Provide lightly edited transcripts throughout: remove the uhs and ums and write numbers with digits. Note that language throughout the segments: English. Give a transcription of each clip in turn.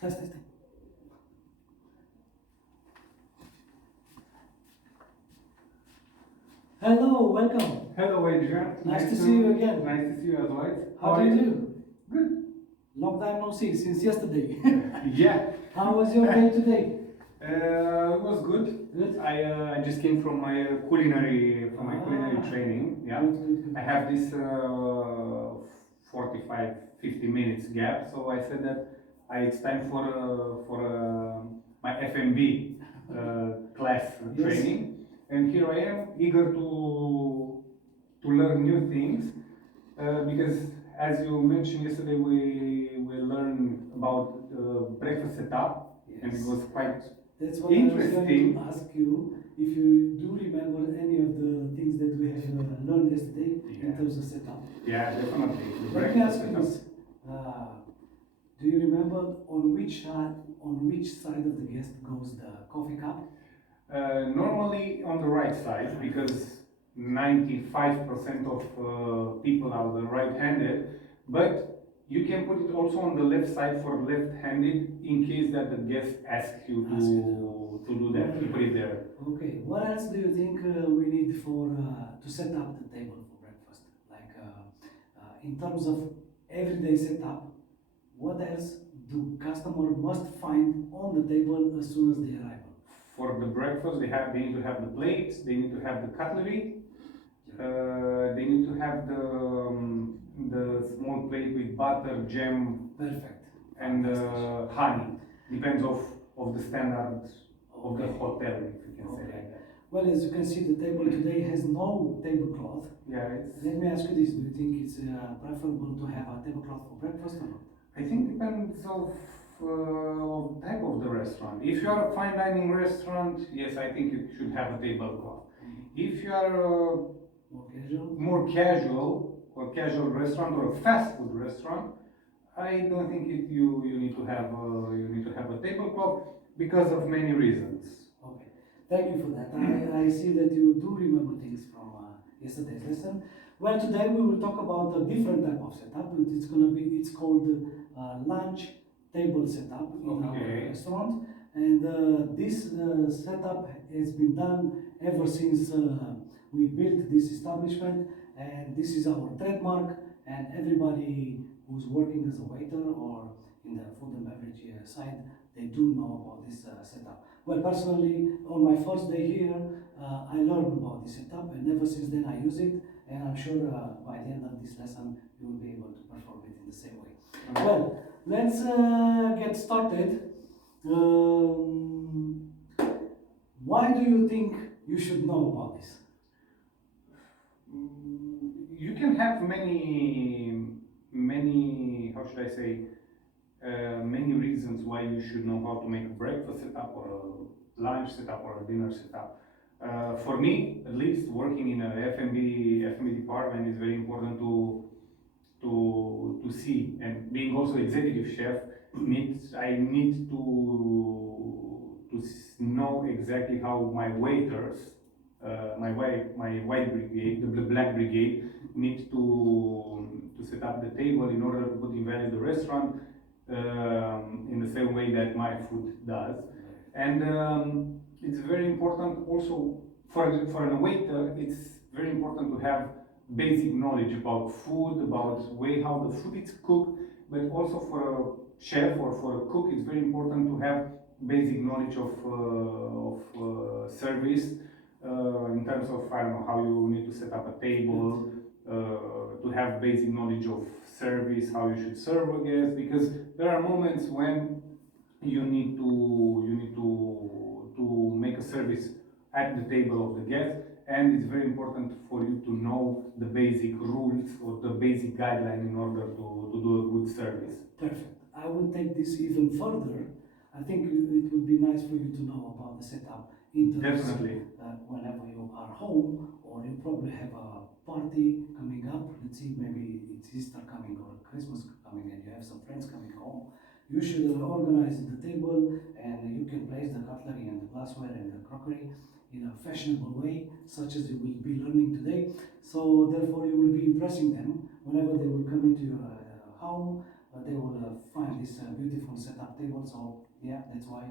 Test. Hello, welcome. Hello, Adrian. Nice to see you again. Nice to see you as always. How do you do? Good. Long time no see, since yesterday. Yeah. How was your day today? It was good. Good. I just came from my culinary training. Yeah. Good. I have this 45, 50 minutes gap, so I said that it's time for my FMB class Yes. training, and here I am, eager to learn new things, because as you mentioned yesterday, we learned about breakfast setup, and it was quite That's what interesting. I was going to ask you, if you do remember any of the things that we have learned yesterday in terms of setup. Yeah, definitely. Let me ask you this. Do you remember on which side of the guest goes the coffee cup? Normally on the right side, because 95% of people are the right-handed, but you can put it also on the left side for left-handed in case that the guest asks you to do that, to put it there. Okay, what else do you think we need for to set up the table for breakfast? Like in terms of everyday setup, what else do customer must find on the table as soon as they arrive? For the breakfast, they need to have the plates, they need to have the cutlery, they need to have the small plate with butter, jam, Perfect, and honey. Depends of the standard of the hotel, if you can say like that. Well, as you can see, the table today has no tablecloth. Yeah, Let me ask you this: do you think it's preferable to have a tablecloth for breakfast or not? I think depends of type of the restaurant. If you are a fine dining restaurant, yes, I think you should have a tablecloth. If you are more casual or casual restaurant or a fast food restaurant, I don't think you need to have a tablecloth because of many reasons. Okay, thank you for that. I see that you do remember things from yesterday's lesson. Well, today we will talk about a different type of setup. It's called lunch table setup in our restaurant, and this setup has been done ever since we built this establishment, and this is our trademark. And everybody who's working as a waiter or in the food and beverage side, they do know about this setup. Well, personally, on my first day here, I learned about this setup, and ever since then I use it. And I'm sure by the end of this lesson, you will be able to perform it in the same way. Okay. Well, let's get started. Why do you think you should know about this? You can have many, how should I say, many reasons why you should know how to make a breakfast setup or a lunch setup or a dinner setup. For me, at least, working in a F&B department is very important to see, and being also executive chef, I need to know exactly how my waiters, my white brigade, the black brigade, need to set up the table in order to put in value the restaurant in the same way that my food does. And it's very important also for a waiter. It's very important to have basic knowledge about food, about how the food is cooked, but also for a chef or for a cook, it's very important to have basic knowledge of service in terms of, I don't know, how you need to set up a table, to have basic knowledge of service, how you should serve a guest, because there are moments when you need to make a service at the table of the guest, and it's very important for you to know the basic rules or the basic guideline in order to do a good service. Perfect. I would take this even further. I think it would be nice for you to know about the setup in terms whenever you are home, or you probably have a party coming up. Let's see, maybe it's Easter coming or Christmas coming, and you have some friends coming home. You should organize the table, and you can place the cutlery and the glassware and the crockery in a fashionable way, such as you will be learning today. So therefore you will be impressing them whenever they will come into your home. they will find this beautiful setup table. So yeah, that's why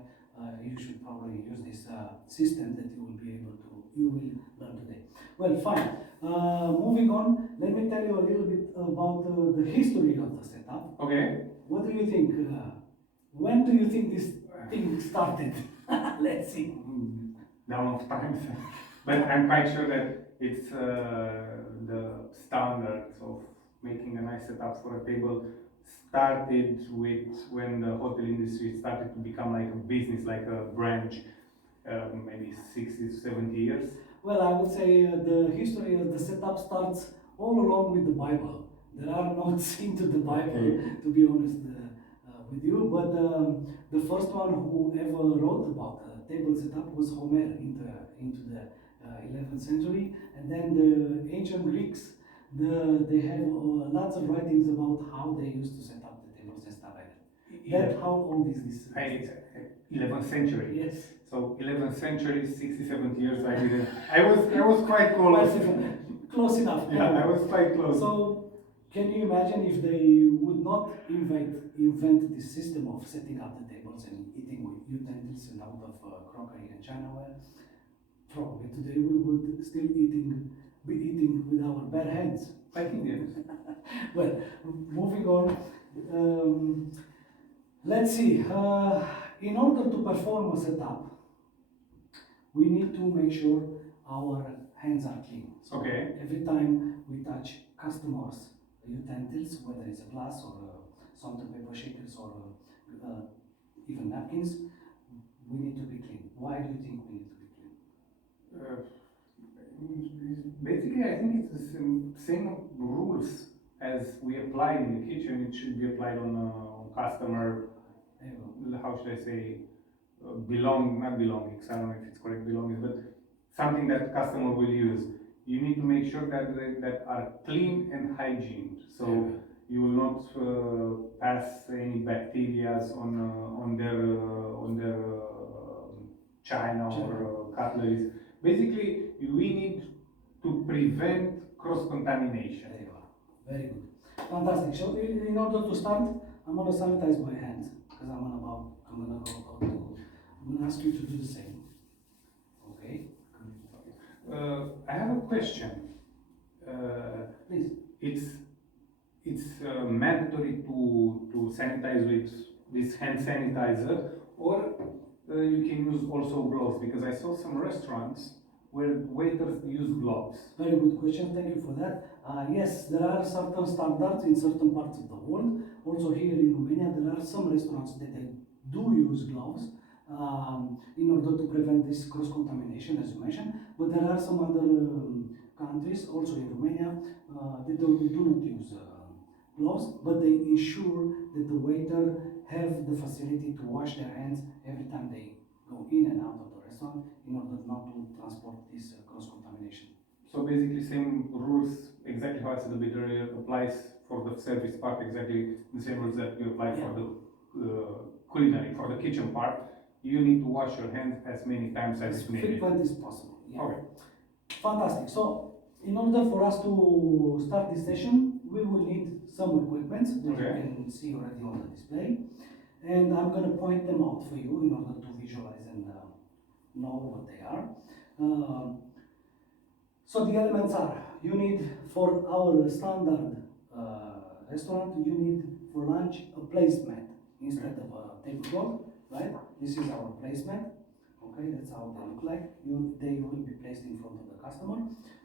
you should probably use this system that you will be able to, you will learn today. Well, fine. Moving on, let me tell you a little bit about the history of the setup. Okay. What do you think? When do you think this thing started? Let's see. Down of times. But I'm quite sure that it's the standards of making a nice setup for a table started with when the hotel industry started to become like a business, like a branch, maybe 60, 70 years. Well, I would say the history of the setup starts all along with the Bible. There are notes into the Bible, Okay. to be honest with you, but the first one who ever wrote about table setup was Homer into the 11th century, and then the ancient Greeks, they have lots of writings about how they used to set up the tables and stuff like that. That how old is this? 11th century. Yes. So 11th century, 67 years. I was quite close. Close enough. Yeah, I was quite close. So, can you imagine if they would not invent this system of setting up the tables and eating with utensils and out of crockery and chinaware? Probably today we would still be eating with our bare hands. I think yes. Well, moving on. Let's see. In order to perform a setup, we need to make sure our hands are clean. So Okay. every time we touch customers' utensils, whether it's a glass or salt and pepper shakers or even napkins, we need to be clean. Why do you think we need to be clean? Basically, I think it's the same rules as we apply in the kitchen. It should be applied on customer. How should I say? Not belongings. I don't know if it's correct belongings, but something that customer will use. You need to make sure that are clean and hygiene. So you will not pass any bacteria on their china or cutleries. Basically, we need to prevent cross-contamination. There you are. Very good. Fantastic. So in order to start, I'm going to sanitize my hands because I'm going to ask you to do the same. Okay? I have a question. Please. It's mandatory to sanitize with this hand sanitizer, or you can use also gloves, because I saw some restaurants where waiters use gloves. Very good question. Thank you for that. Yes, there are certain standards in certain parts of the world. Also here in Romania, there are some restaurants that they do use gloves in order to prevent this cross-contamination, as you mentioned. But there are some other countries, also in Romania, that do not use gloves, but they ensure that the waiter have the facility to wash their hands every time they go in and out of the restaurant in order not to transport this cross-contamination. So basically same rules, exactly how I said a bit earlier, applies for the service part, exactly the same rules that you apply for the culinary, for the kitchen part. You need to wash your hands as many times as needed. As frequent as possible. Yeah. Okay. Fantastic. So, in order for us to start this session, we will need some equipment that you can see already on the display. And I'm going to point them out for you in order to visualize and know what they are. So the elements are, you need for our standard restaurant, you need for lunch a placemat instead of a tablecloth, right? This is our placemat. Okay, that's how they look like. They will be placed in front of the customer.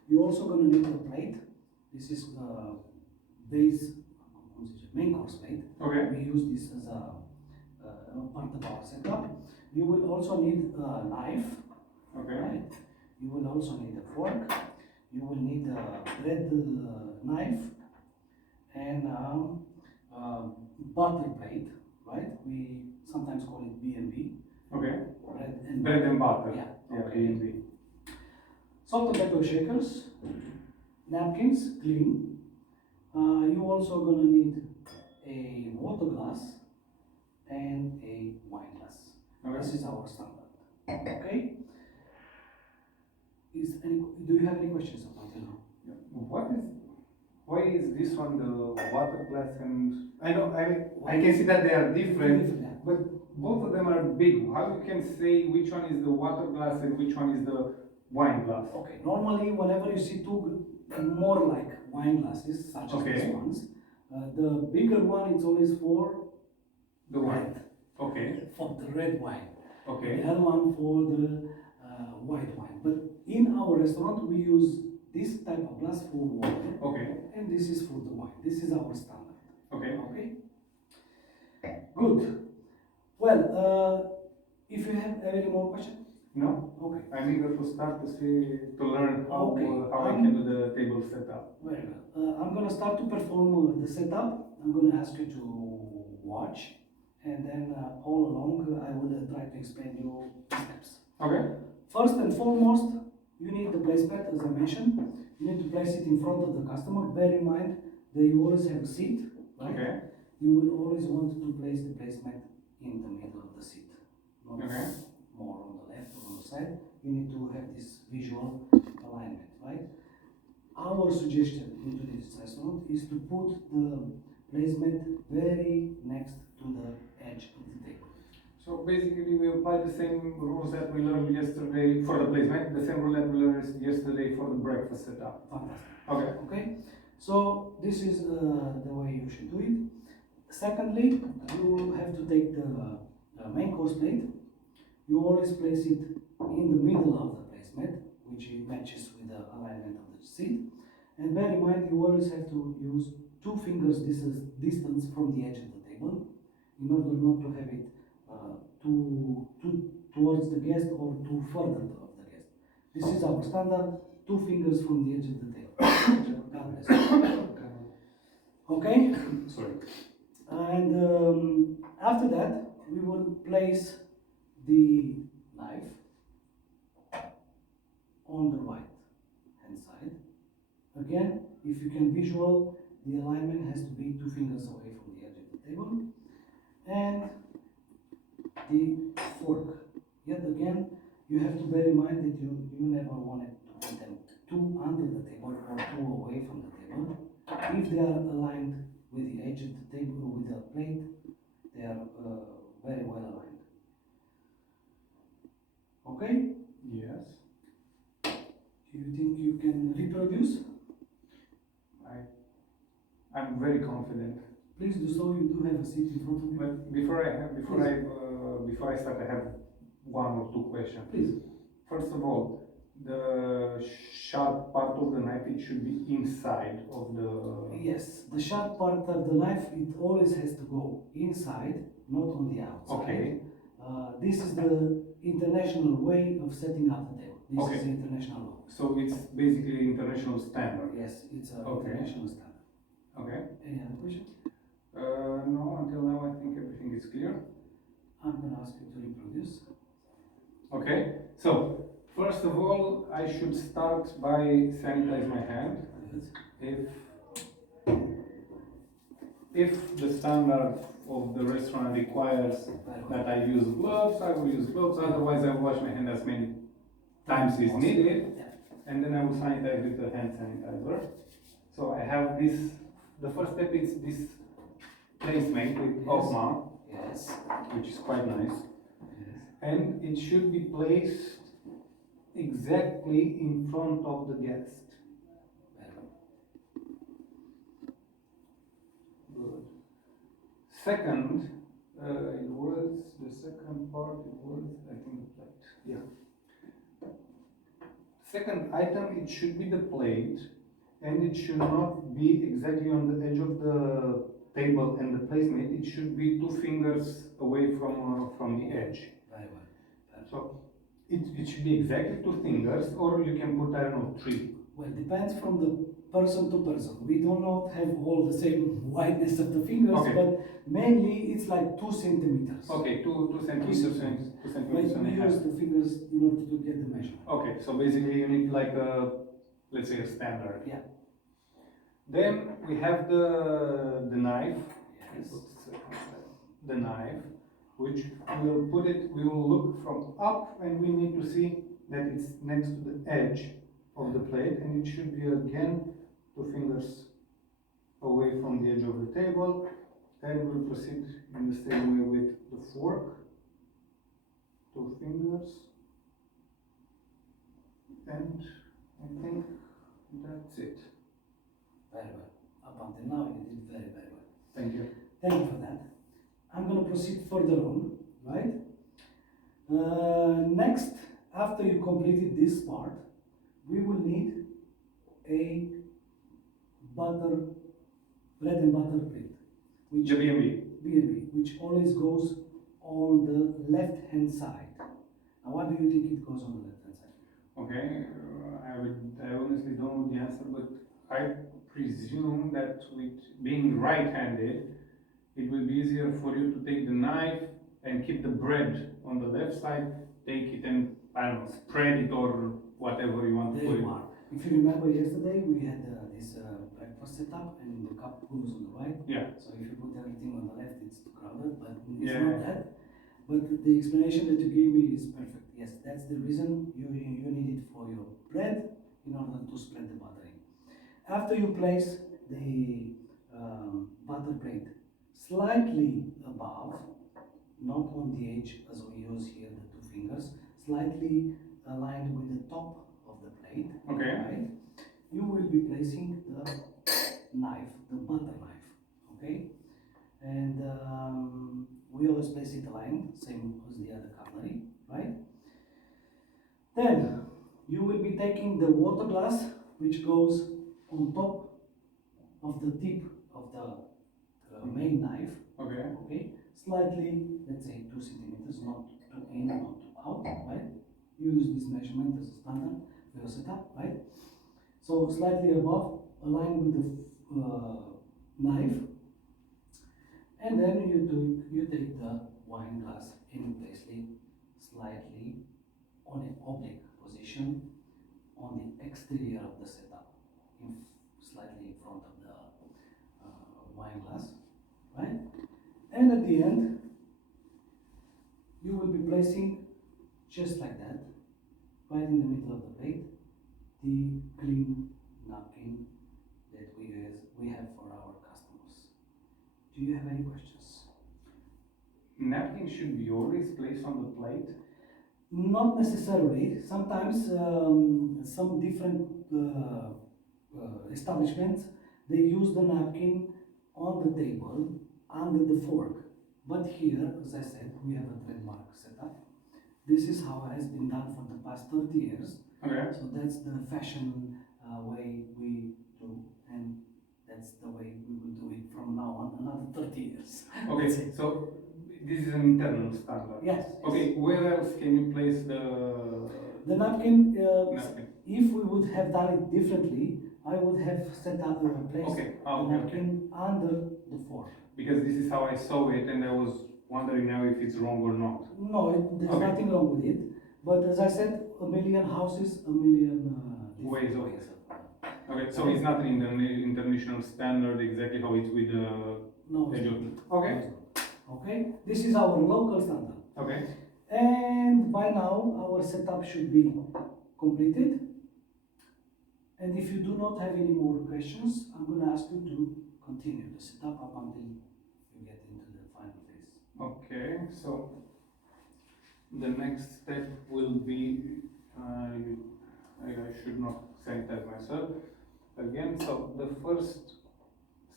You're also going to need a plate. This is main course plate. Okay. We use this as a part of our setup. You will also need a knife. Okay. Right? You will also need a fork. You will need a bread knife and butter plate. Right? We sometimes call it B&B. Okay. Bread and butter. Yeah. Okay. B&B. Salt and pepper shakers, napkins, clean. You also gonna need a water glass and a wine glass. Okay. This is our standard. Okay. Do you have any questions about it now? What is Why is this one the water glass and I know I can see that they are different, Yeah. but both of them are big. How you can say which one is the water glass and which one is the wine glass? Okay, normally whenever you see two more like wine glasses, such as these Okay. ones, the bigger one is always for The wine. red, Okay. for the red wine. Okay. The other one for the white wine. But in our restaurant, we use this type of glass for water, Okay. and this is for the wine. This is our standard. Okay. Okay. Good. Well, if you have any more questions. No? Okay. I'm eager to start to see, to learn how, Okay. how I can do the table setup. Very well. I'm going to start to perform the setup. I'm going to ask you to watch, and then all along I will try to explain you the steps. Okay. First and foremost, you need the placement, as I mentioned. You need to place it in front of the customer. Bear in mind that you always have a seat, right? Okay. You will always want to place the placement in the middle of the seat, not Okay. more on the left or on the side. You need to have this visual alignment, right? Our suggestion into this restaurant is to put the placement very next to the edge of the table. So basically we apply the same rules that we learned yesterday for the placement, the same rule that we learned yesterday for the breakfast setup. Fantastic. Okay. Okay, so this is the way you should do it. Secondly, you have to take the main course plate. You always place it in the middle of the placement, which it matches with the alignment of the seat. And bear in mind, you always have to use 2 fingers distance from the edge of the table, in order not to have it too towards the guest or too further of the guest. This is our standard, 2 fingers from the edge of the table. God bless you. Okay? Sorry. And after that, we will place the knife on the right hand side. Again, if you can visual, the alignment has to be 2 fingers away from the edge of the table. And the fork. Yet again, you have to bear in mind that you never want it to put them 2 under the table or 2 away from the table. If they are aligned with the edge of the table or with the plate, they are very well aligned. Okay? Yes. Do you think you can reproduce? I'm very confident. Please do so. You do have a seat in front of you. But before I start, I have 1 or 2 questions. Please. First of all, the sharp part of the knife, it should be inside of the. Yes, the sharp part of the knife, it always has to go inside, not on the outside. Okay. This is the international way of setting up the table. This Okay. is the international law. So it's basically international standard. Yes, it's an Okay. international standard. Okay. Any other question? No, until now I think everything is clear. I'm going to ask you to reproduce. Okay. So first of all, I should start by sanitize my hand. Good. If the standard of the restaurant requires that I use gloves, I will use gloves. Otherwise, I will wash my hand as many times as needed, Yeah. and then I will sanitize with the hand sanitizer. So I have this. The first step is this placement with Yes. Osma, Yes. which is quite nice, Yes. and it should be placed exactly in front of the guest. Very good. Good. Second, it was the second part. It was, I think, plate. Yeah. Second item, it should be the plate, and it should not be exactly on the edge of the table and the placement. It should be 2 fingers away from the edge. Very well. So it should be exactly 2 fingers, or you can put, I don't know, 3. Well, depends from the person to person. We do not have all the same wideness of the fingers, Okay. but mainly it's like 2 centimeters. Okay, 2 centimeters and 2 But centimeters and we a half. use the fingers in order to get the measurement. Okay, so basically you need like a, let's say, a standard. Yeah. Then we have the knife. Yes. The knife, which we will put it, we will look from up, and we need to see that it's next to the edge of the plate, and it should be again 2 fingers away from the edge of the table, and we'll proceed in the same way with the fork. 2 fingers, and I think that's it. Very well. Up until now, you did very, very well. Thank you. Thank you for that. I'm going to proceed further on, right? Next, after you completed this part, we will need a bread and butter plate, which B&B. which always goes on the left-hand side. Now, what do you think it goes on the left-hand side? Okay, I honestly don't know the answer, but I presume that with being right-handed, it will be easier for you to take the knife and keep the bread on the left side, take it and, I don't know, spread it or whatever you want to There put you it. are. If you remember yesterday, we had this breakfast setup and the cup goes on the right. Yeah. So if you put everything on the left, it's too crowded, but it's Yeah. not that. But the explanation that you gave me is perfect. Yes, that's the reason you need it for your bread in order to spread the butter in. After you place the butter plate slightly above, not on the edge as we use here the 2 fingers, slightly aligned with the top of the plate. Okay. Right? You will be placing the knife, the butter knife. Okay? And we always place it aligned, same as the other cutlery, right? Then you will be taking the water glass, which goes on top of the tip of the main knife. Okay. Okay, slightly, let's say 2 centimeters, not too in, not too out, right? Use this measurement as a standard for your setup, right? So slightly above, aligned with the knife, and then you take the wine glass and place it slightly on an oblique position on the exterior of the setup, slightly in front of the wine glass, right? And at the end, you will be placing just like that, right in the middle of the plate, the clean napkin that we have for our customers. Do you have any questions? Napkin should be always placed on the plate? Not necessarily. Sometimes some different establishments, they use the napkin on the table under the fork. But here, as I said, we have a trademark setup. This is how it has been done for the past 30 years. Okay. So that's the fashion way we do, and that's the way we will do it from now on, another 30 years. Okay, so this is an internal standard. Yes. Okay, where else can you place the napkin? napkin? If we would have done it differently, I would have set up placed Okay. the napkin under the fork. Because this is how I saw it, and I was wondering now if it's wrong or not. No, there's Okay. nothing wrong with it. But as I said, a million houses, a million Ways of ways. Okay, so it's not an international standard exactly how it's with the No, edge it's of. not. Okay. Okay, this is our local standard. Okay. And by now, our setup should be completed. And if you do not have any more questions, I'm going to ask you to continue the setup up until you get into the final phase. Okay, so the next step will be, I should not sanitize myself again. So the first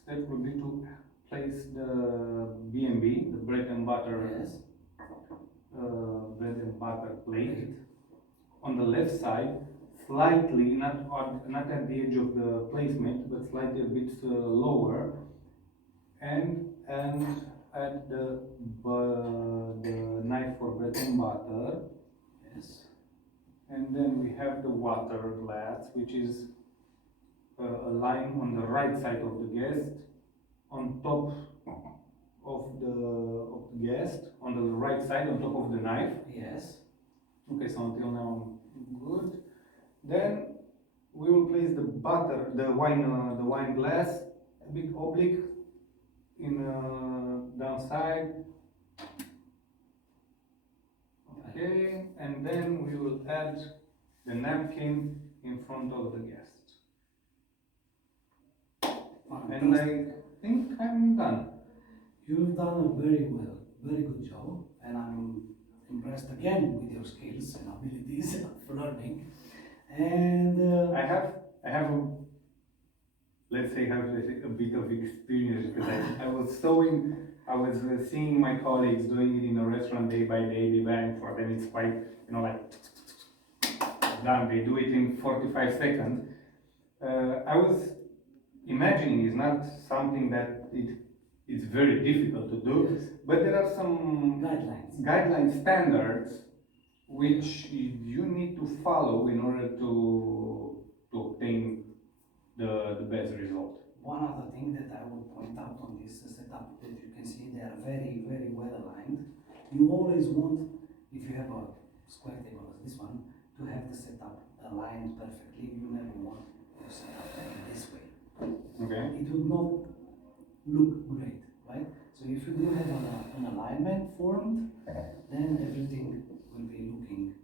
step will be to place the B&B, the bread and butter, Yes. bread and butter plate on the left side, slightly, not at the edge of the placement, but slightly a bit lower, and at the knife for bread and butter. Yes. And then we have the water glass, which is lying on the right side of the guest, on top of the guest, on the right side, on top of the knife. Yes. Okay, so until now I'm good. Then we will place the wine glass a bit oblique in downside. Okay, and then we will add the napkin in front of the guest. And I think I'm done. You've done a very good job, and I'm impressed again with your skills and abilities of learning. And I have a, let's say, how should I say, a bit of experience because I was seeing my colleagues doing it in a restaurant day by day, and for them it's quite, like done. They do it in 45 seconds. I was imagining it's not something that it's very difficult to do, yes, but there are some guideline standards which you need to follow in order to obtain the best result. one other thing that I would point out on this setup that you can see they are very well aligned. You always want, if you have a square table as this one, to have the setup aligned perfectly. You never want to set up in this way. Okay. It would not look great, right? So if you do have an alignment formed, then everything will be looking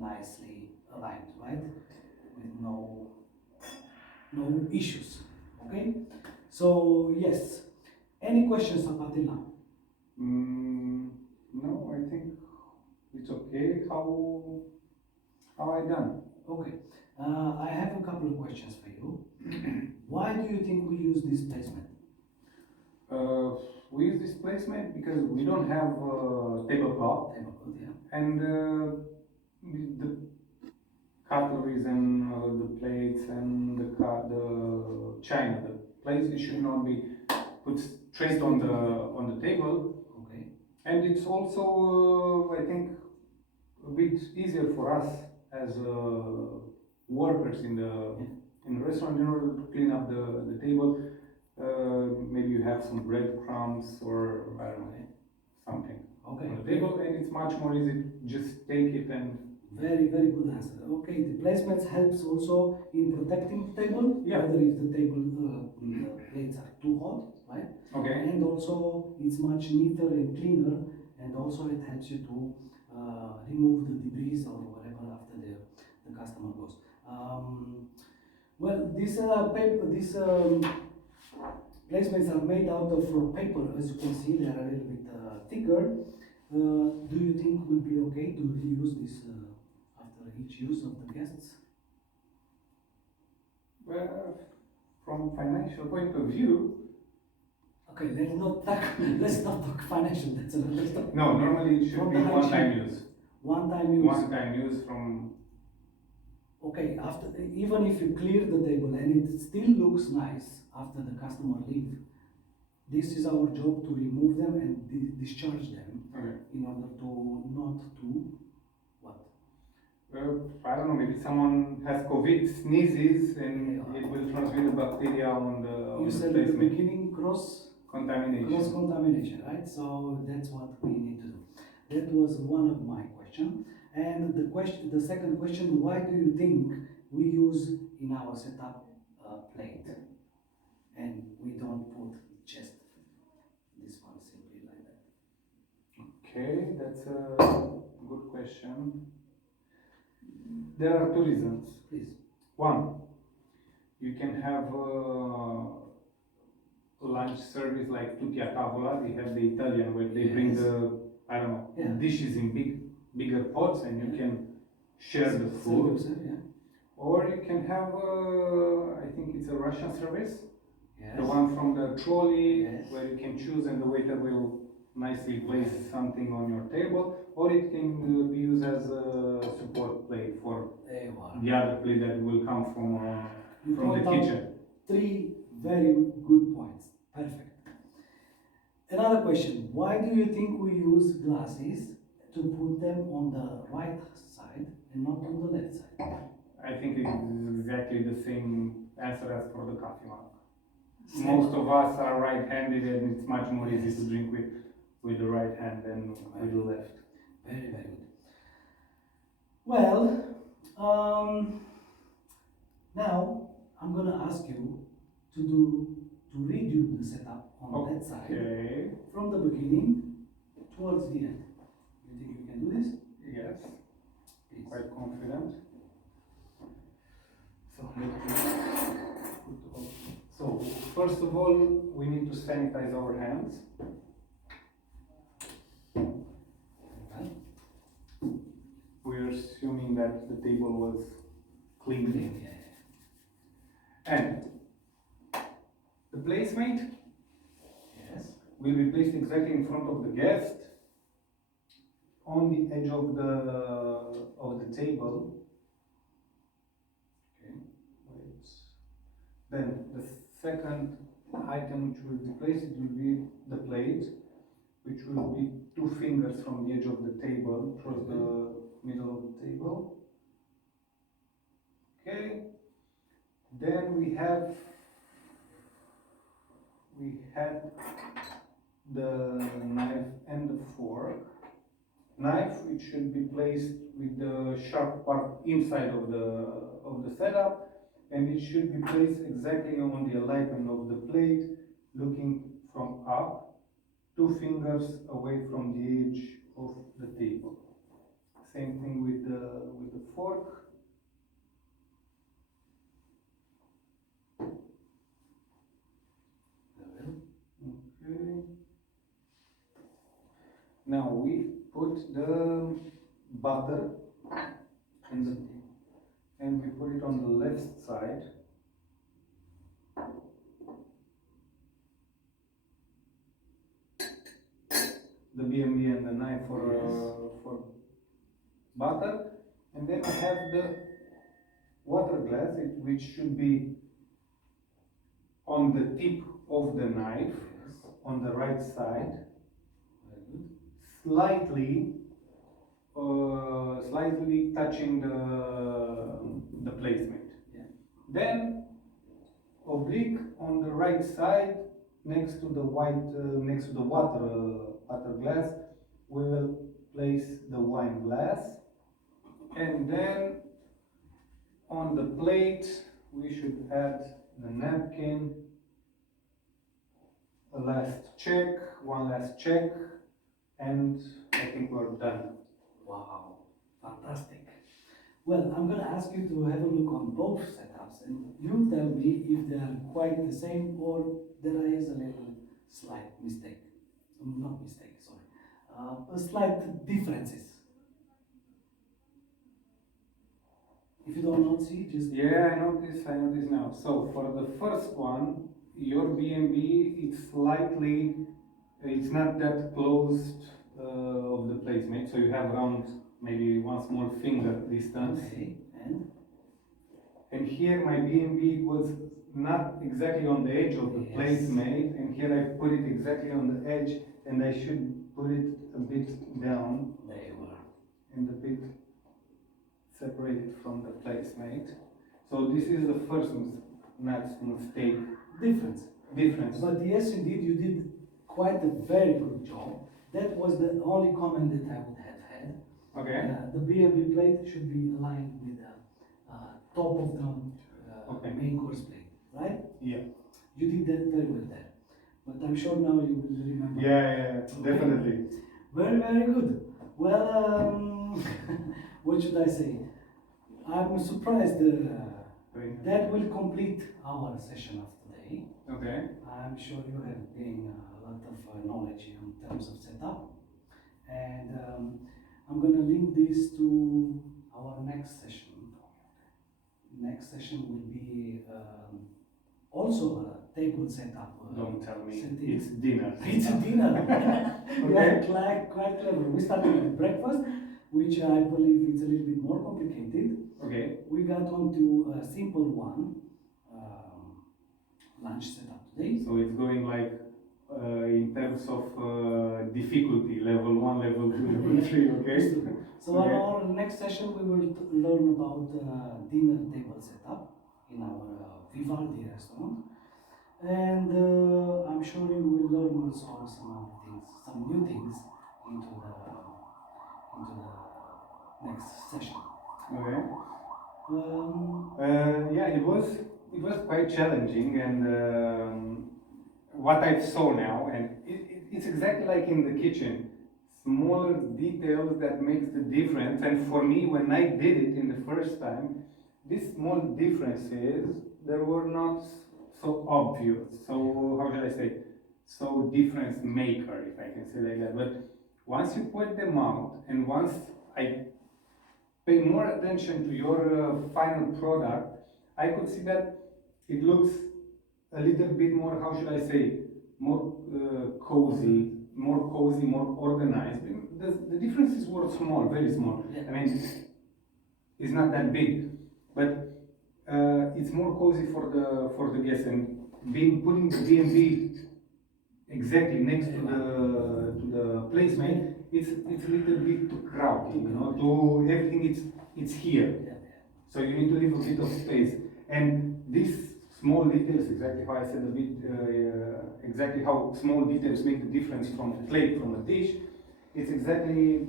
nicely aligned, right? With no issues, okay? So yes, any questions up until now? No, I think it's okay. How I done? Okay, I have a couple of questions for you. Why do you think we use this placement? We use this placement because we don't have tablecloth, Tablecloth, yeah. and the cutleries and the plates and the china, the plates, it should not be put straight on the table. Okay. And it's also, I think, a bit easier for us as workers in the restaurant in order to clean up the table. Maybe you have some breadcrumbs or I don't know, something Okay. on the table, and it's much more easy to just take it and. Very good answer. Okay, the placements helps also in protecting the table, Yeah. whether if the table the plates are too hot, right? Okay. And also it's much neater and cleaner, and also it helps you to remove the debris or whatever after the customer goes. Well, this paper, these placements are made out of paper. As you can see, they are a little bit thicker. Do you think will be okay to reuse this after each use of the guests? Well, from financial point of view, Okay, let's not talk financial. That's another topic. no. Normally it should From be the one-time hygiene. use. One-time use. One-time use from. Okay, after even if you clear the table and it still looks nice after the customer leave, this is our job to remove them and discharge them Okay. in order to not to what? I don't know. Maybe someone has COVID, sneezes, and Yeah. it will transmit the bacteria on You the said at the placement. beginning cross Contamination. contamination, right? So that's what we need to do. That was one of my questions. And the second question, why do you think we use in our setup plate and we don't put just this one simply like that? Okay, that's a good question. There are two reasons. Please. One, you can have lunch service like tutti a tavola. They have the Italian where they bring Yes. the, I don't know, Yeah. dishes in bigger pots, and you can share the Serve food. yourself, yeah. Or you can have, I think it's a Russian service, Yes. the one from the trolley, Yes. where you can choose and the waiter will nicely place something on your table. Or it can be used as a support plate for There you are. the other plate that will come from You the brought out kitchen. 3 very good points. Perfect. Another question. Why do you think we use glasses to put them on the right side and not on the left side? I think it is exactly the same answer as for the coffee mug. Same. Most of us are right-handed, and it's much more Yes. easy to drink with the right hand than with the left. Very good. Well, now I'm gonna ask you to redo the setup on that side Okay. from the beginning towards the end. You think you can do this? Yes. Please. Quite confident. So let me put all. So of all, we need to sanitize our hands. We're assuming that the table was clean. And the placemate will be placed exactly in front of the guest, on the edge of the table. Okay. Wait. Then the second item which will be placed, it will be the plate, which will be 2 fingers from the edge of the table towards the middle of the table. Okay. Then we had the knife and the fork. Knife, it should be placed with the sharp part inside of the setup, and it should be placed exactly on the alignment of the plate, looking from up, 2 fingers away from the edge of the table. Same thing with the fork. Okay. Now we put the butter and we put it on the left side. The BMB and the knife for butter, and then I have the water glass, which should be on the tip of the knife, on the right side, slightly touching the placement. Then oblique on the right side, next to the water glass, we will place the wine glass, and then on the plate we should add the napkin, one last check, and I think we're done. Wow, fantastic. Well, I'm going to ask you to have a look on both setups, and you tell me if they are quite the same or there is a little slight mistake. Not mistake, sorry. A slight differences. If you don't see, just... Yeah, I notice now. So for the first one, your BMB is slightly, it's not that closed of the placement, so you have around maybe one small finger distance. Okay, and here my BMB was not exactly on the edge of the placement, and here I put it exactly on the edge, and I should put it a bit down. There you are. And a bit separated from the placement. So this is the first mistake. Difference. But yes, indeed, you did quite a very good job. That was the only comment that I would have had. Okay. The BLB plate should be aligned with the top of the main course plate, right? Yeah. You did that very well there. But I'm sure now you will remember. Yeah, definitely. Very, very good. Well, what should I say? I'm surprised that will complete our session of today. Okay. I'm sure you have gained a lot of knowledge in terms of setup. And I'm going to link this to our next session. Next session will be also a table setup. Don't tell me. Setting. It's dinner. It's a dinner. Okay. We are quite clever. We started with breakfast, which I believe it's a little bit more complicated. Okay. We got on to a simple one, lunch setup today. So it's going like in terms of difficulty, level 1, level 2, level 3, okay? So on our next session we will learn about dinner table setup in our Vivaldi restaurant. And I'm sure you will learn also some other things, some new things into the next session. Okay. Yeah, it was quite challenging, and what I saw now, and it's exactly like in the kitchen, smaller details that makes the difference. And for me, when I did it in the first time, these small differences, there were not so obvious, so how should I say, so difference maker, if I can say like that. But once you put them out, and once I pay more attention to your final product, I could see that it looks a little bit more, how should I say, more cozy, more organized. The differences were small, very small. Yeah. I mean, it's not that big, but it's more cozy for the guests, and putting the B&B exactly next to the placement, it's a little bit too crowded, you know. To everything, it's here. Yeah. So you need to leave a bit of space, and these small details, exactly how I said a bit, exactly how small details make the difference from a plate, from a dish. It's exactly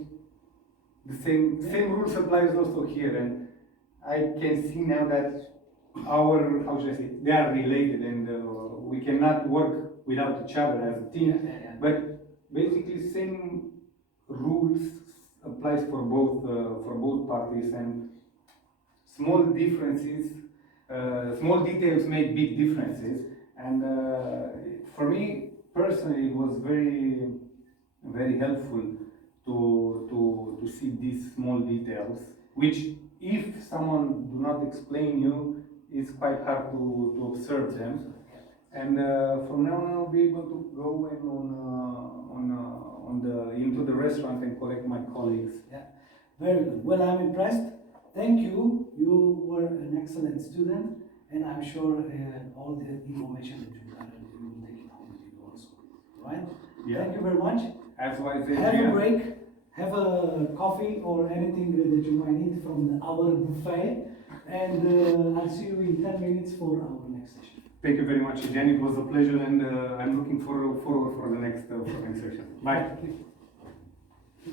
the same rules applies also here, and I can see now that our, how should I say, they are related, and we cannot work without each other as a team. Yeah. But basically, same rules applies for both parties, and small differences, small details make big differences. And for me personally, it was very helpful to see these small details, which if someone do not explain you, it's quite hard to observe them. And from now on, I'll be able to go and into the restaurant and collect my colleagues. Yeah, very good. Well, I'm impressed. Thank you. You were an excellent student, and I'm sure all the information that you gathered, you will take it home with you also. Right? Yeah. Thank you very much. As well as Have a break. Have a coffee or anything that you might need from our buffet, and I'll see you in 10 minutes for our next session. Thank you very much, Adrian. It was a pleasure, and I'm looking forward for the next session. Bye. Thank you.